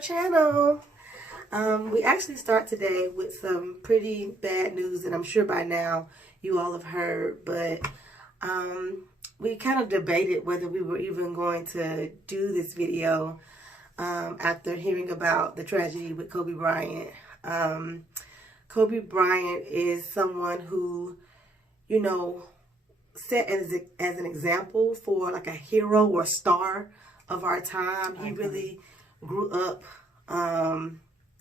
channel. We actually start today with some pretty bad news that I'm sure by now you all have heard, but we kind of debated whether we were even going to do this video after hearing about the tragedy with Kobe Bryant. Kobe Bryant is someone who, you know, set as an example for like a hero or star of our time. He really grew up.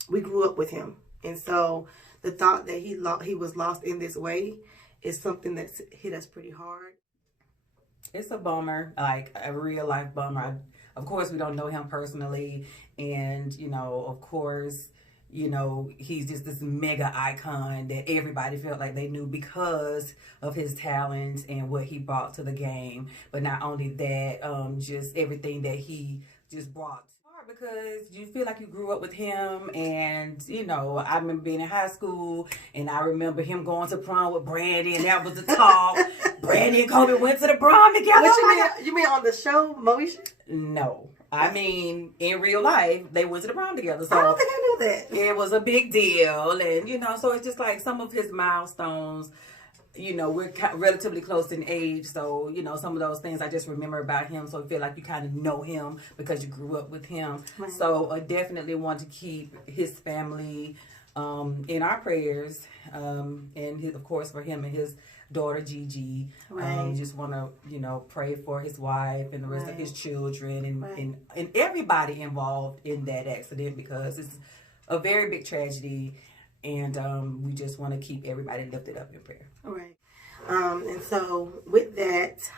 We grew up with him, and so the thought that he was lost in this way is something that's hit us pretty hard. It's a bummer, like a real life bummer. Of course, we don't know him personally, and you know, of course, you know, he's just this mega icon that everybody felt like they knew because of his talents and what he brought to the game. But not only that, just everything that he just brought. Because you feel like you grew up with him, and you know, I remember being in high school, and I remember him going to prom with Brandy, and that was the talk. Brandy and Kobe went to the prom together. What you mean on the show, Moesha? No, I mean in real life they went to the prom together. So I don't think I knew that. It was a big deal, and you know, so it's just like some of his milestones. You know, we're relatively close in age, so, you know, some of those things I just remember about him, so I feel like you kind of know him because you grew up with him. Right. So I definitely want to keep his family in our prayers, and of course for him and his daughter Gigi. Right. Just want to, you know, pray for his wife and the rest of his children and everybody involved in that accident, because it's a very big tragedy. And we just want to keep everybody lifted up in prayer. All right. And so with that,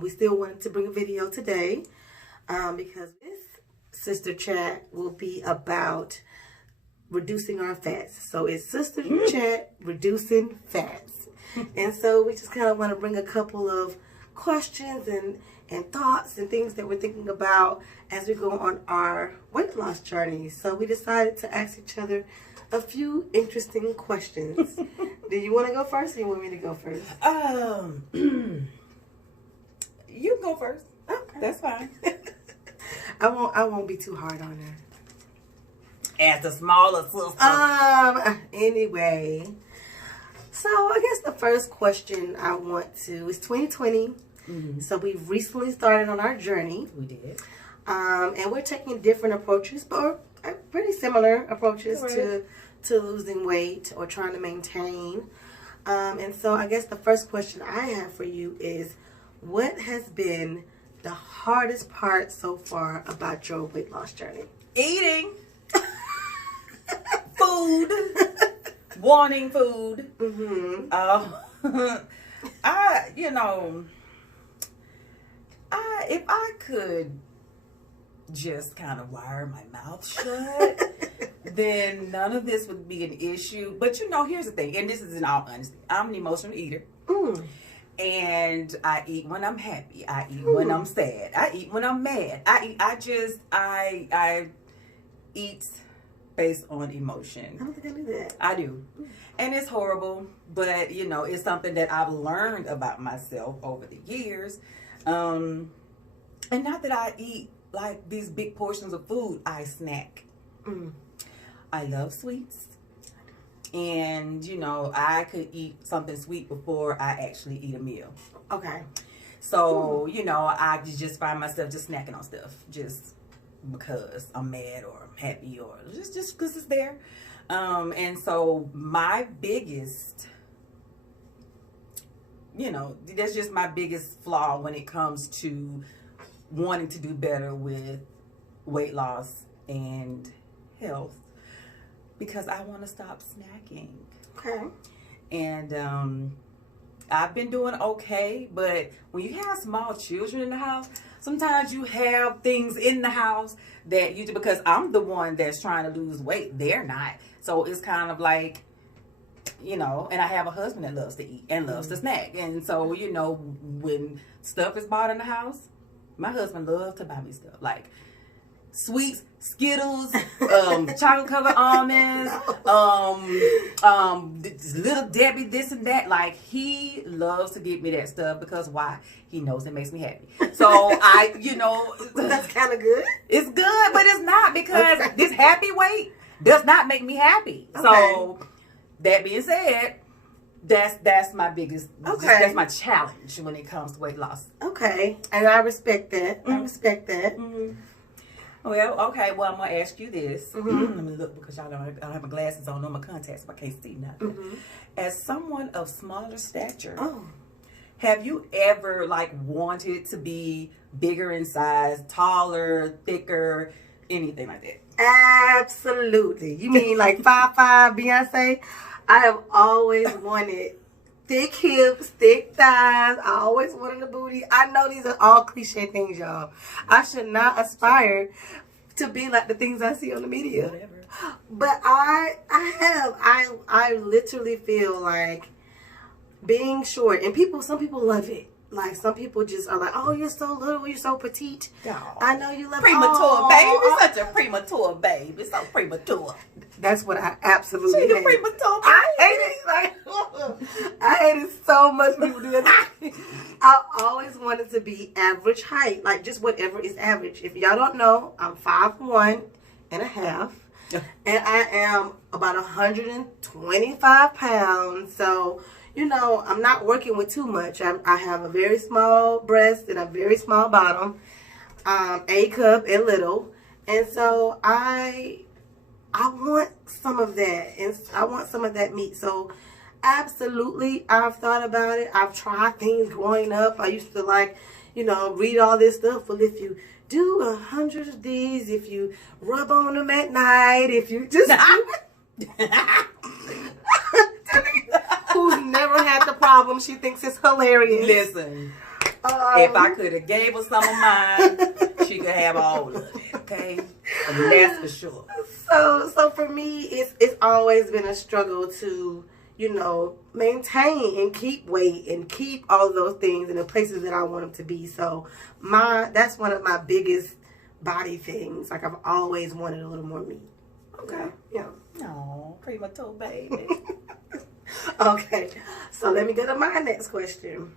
we still wanted to bring a video today because this sister chat will be about reducing our fats. So it's sister chat reducing fats. And so we just kind of want to bring a couple of questions and thoughts and things that we're thinking about as we go on our weight loss journey. So we decided to ask each other a few interesting questions. Do you want to go first, or you want me to go first? You can go first. Okay, that's fine. I won't be too hard on her. As the smaller sister. Anyway, so I guess the first question I want to is 2020. So we've recently started on our journey. We did. And we're taking different approaches, but pretty similar approaches to losing weight or trying to maintain. And so I guess the first question I have for you is, what has been the hardest part so far about your weight loss journey? Eating. Food. Wanting food. If I could just kind of wire my mouth shut, then none of this would be an issue. But you know, here's the thing, and this is in all honesty, I'm an emotional eater. And I eat when I'm happy. I eat when I'm sad. I eat when I'm mad. I eat based on emotion. I don't think I knew that. I do. And it's horrible, but you know, it's something that I've learned about myself over the years. And not that I eat like these big portions of food, I snack. I love sweets. And, you know, I could eat something sweet before I actually eat a meal. Okay. So, you know, I just find myself just snacking on stuff just because I'm mad or I'm happy or just because it's there. And so my biggest, you know, that's just my biggest flaw when it comes to wanting to do better with weight loss and health, because I want to stop snacking. Okay. And I've been doing okay, but when you have small children in the house, sometimes you have things in the house that you do, because I'm the one that's trying to lose weight. They're not. So it's kind of like, you know, and I have a husband that loves to eat and loves to snack. And so, you know, when stuff is bought in the house, my husband loves to buy me stuff. Like, sweets, Skittles, chocolate covered almonds, little Debbie, this and that. Like, he loves to give me that stuff because why? He knows it makes me happy. So that's kind of good. It's good, but it's not because this happy weight does not make me happy. Okay. So that being said, that's my biggest. That's my challenge when it comes to weight loss. Okay, and I respect that. I respect that. Well, okay. Well, I'm gonna ask you this. Let me look because I don't have my glasses on, no my contacts, so I can't see nothing. As someone of smaller stature, have you ever wanted to be bigger in size, taller, thicker, anything like that? Absolutely. You mean like 5'5" Beyonce? I have always wanted thick hips, thick thighs. I always wanted a booty. I know these are all cliche things, y'all. I should not aspire to be like the things I see on the media. Whatever. But I literally feel like being short, and some people love it. Like, some people just are like, oh, you're so little, you're so petite. Oh, I know you love premature baby. Such a premature baby. So premature. That's what I absolutely hate. Hate. Premature baby. I hate it. Like, I hate it so much when people do that. I always wanted to be average height. Like, just whatever is average. If y'all don't know, I'm 5'1.5". And I am about 125 pounds. So, I'm not working with too much. I have a very small breast and a very small bottom, A cup and little, and so I want some of that, and I want some of that meat. So, absolutely, I've thought about it. I've tried things growing up. I used to read all this stuff. Well, if you do 100 of these, if you rub on them at night, if you just who's never had the problem, she thinks it's hilarious. Listen, if I could have gave her some of mine, she could have all of it. Okay, that's for sure. So for me, it's always been a struggle to maintain and keep weight and keep all of those things in the places that I want them to be. So that's one of my biggest body things. Like, I've always wanted a little more meat. Okay. Yeah. No, premature baby. Okay, so let me go to my next question.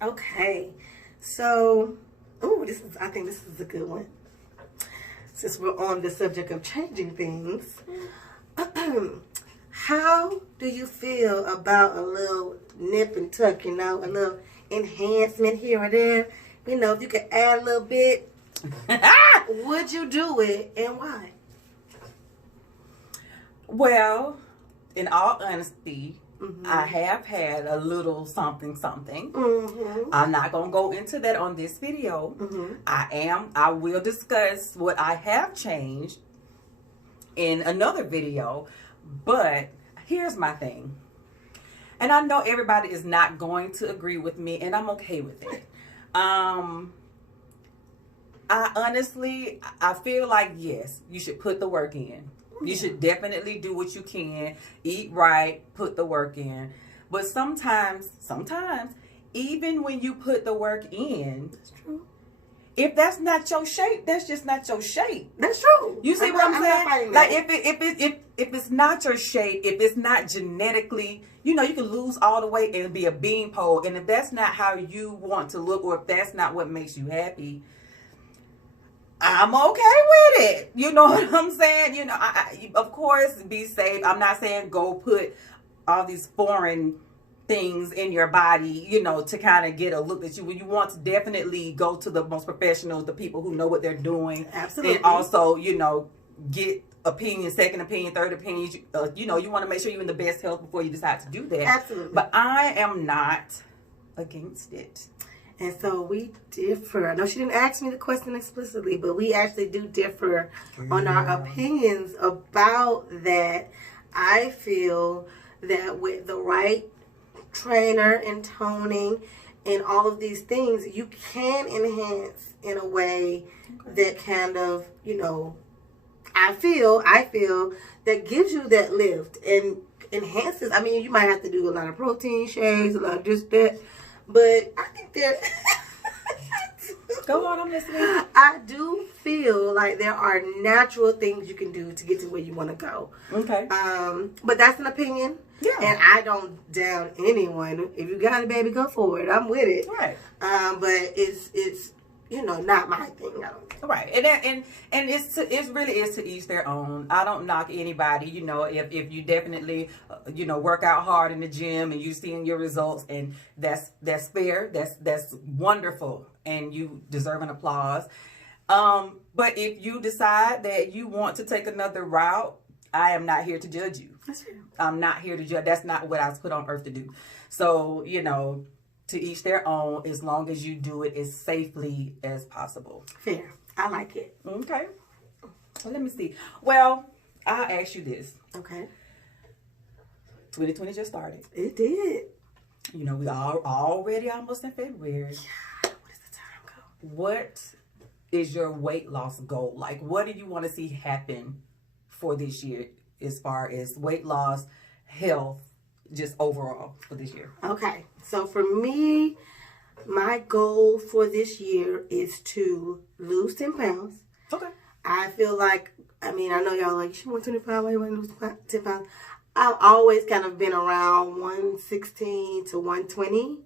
Okay. So, I think this is a good one. Since we're on the subject of changing things, how do you feel about a little nip and tuck? A little enhancement here or there. If you could add a little bit, would you do it, and why? Well, in all honesty, I have had a little something. I'm not going to go into that on this video. I will discuss what I have changed in another video. But here's my thing. And I know everybody is not going to agree with me, and I'm okay with it. I feel like, yes, you should put the work in. You should definitely do what you can, eat right, put the work in. But sometimes, even when you put the work in, that's true. If that's not your shape, that's just not your shape. That's true. You see what I'm saying? Like, if it's not your shape, if it's not genetically, you can lose all the weight and be a beanpole. And if that's not how you want to look, or if that's not what makes you happy, I'm okay with it. You know what I'm saying? I, of course, be safe. I'm not saying go put all these foreign things in your body, to kind of get a look that you want to definitely go to the most professionals, the people who know what they're doing. Absolutely. And also, get opinions, second opinion, third opinion. You want to make sure you're in the best health before you decide to do that. Absolutely. But I am not against it. And so we differ. I know she didn't ask me the question explicitly, but we actually do differ on our opinions about that. I feel that with the right trainer and toning and all of these things, you can enhance in a way that kind of, I feel that gives you that lift and enhances. I mean, you might have to do a lot of protein shakes, a lot of this, that. But I think that Go on, I'm listening. I do feel like there are natural things you can do to get to where you want to go. Okay. But that's an opinion. Yeah. And I don't down anyone. If you got it, baby, go for it. I'm with it. Right. But it's not my thing. I don't think. Right, and it really is to each their own. I don't knock anybody. If you definitely work out hard in the gym and you seeing your results, and that's fair. That's wonderful, and you deserve an applause. But if you decide that you want to take another route, I am not here to judge you. That's fair. I'm not here to judge. That's not what I was put on earth to do. So to each their own, as long as you do it as safely as possible. Fair. I like it. Okay. Well, let me see. Well, I'll ask you this. Okay. 2020 just started. It did. We are already almost in February. Yeah. What does the time go? What is your weight loss goal? Like, what do you want to see happen for this year as far as weight loss, health, just overall for this year? Okay. So for me, my goal for this year is to lose 10 pounds. Okay. I feel like, I know y'all like, she want 25, why you want to lose 10 pounds? I've always kind of been around 116 to 120.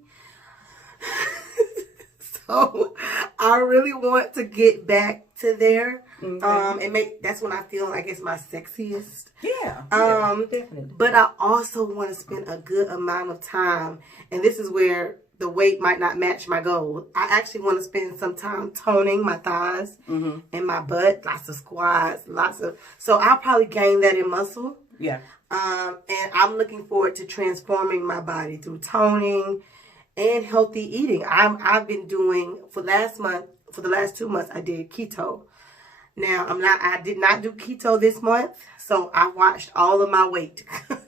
So I really want to get back to there. And that's when I feel like it's my sexiest. Yeah. Definitely. But I also want to spend a good amount of time, and this is where the weight might not match my goal. I actually want to spend some time toning my thighs and my butt, lots of squats, so I'll probably gain that in muscle. Yeah. And I'm looking forward to transforming my body through toning and healthy eating. I've been doing for the last 2 months I did keto. Now I did not do keto this month, so I watched all of my weight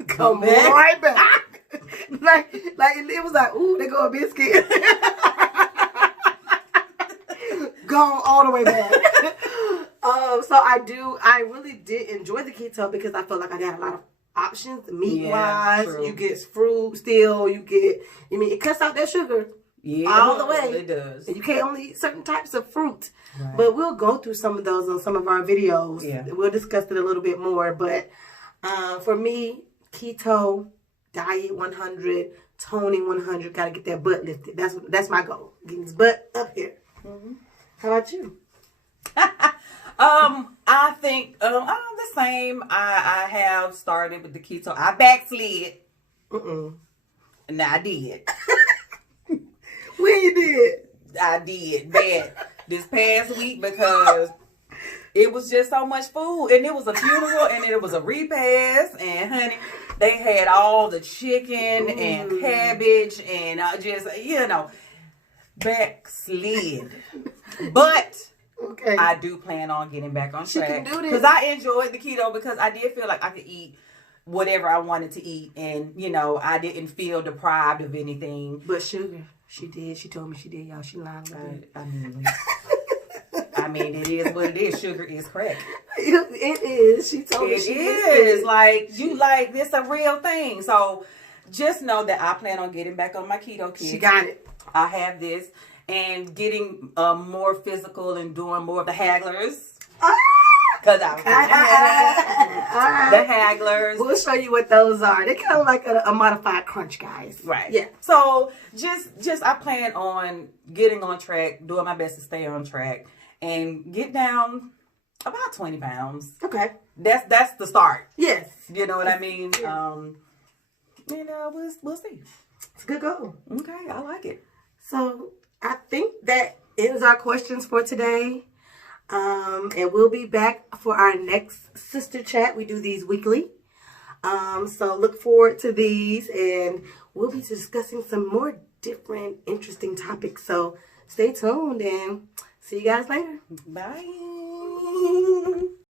come right back. like it was like, ooh, there go a biscuit. Gone all the way back. So I really did enjoy the keto because I felt like I got a lot of options meat wise. True. You get fruit still, it cuts out that sugar. Yeah, all the way. It does. And you can't only eat certain types of fruit. Right. But we'll go through some of those on some of our videos. Yeah. We'll discuss it a little bit more. But for me, keto, diet 100, toning 100, got to get that butt lifted. That's my goal. Getting this butt up here. How about you? I think I'm the same. I have started with the keto. I backslid. And I did. When you did? I did bad this past week because it was just so much food, and it was a funeral, and it was a repast, and honey, they had all the chicken and cabbage, and just backslid. But okay, I do plan on getting back on track because I enjoyed the keto because I did feel like I could eat whatever I wanted to eat, and I didn't feel deprived of anything. But sugar. She did. She told me she did, y'all. She lied about it. I mean, it is what it is. Sugar is crack. It is. She told me it is. Like, this a real thing. So, just know that I plan on getting back on my keto kick. She got it. I have this. And getting more physical and doing more of the hagglers. Because the hagglers. We'll show you what those are. They're kind of like a modified crunch, guys. Right. Yeah. So just I plan on getting on track, doing my best to stay on track, and get down about 20 pounds. Okay. That's the start. Yes. You know what I mean? Yeah. We'll see. It's a good goal. Okay, I like it. So I think that ends our questions for today. And we'll be back for our next sister chat. We do these weekly. So look forward to these, and we'll be discussing some more different, interesting topics. So stay tuned and see you guys later. Bye.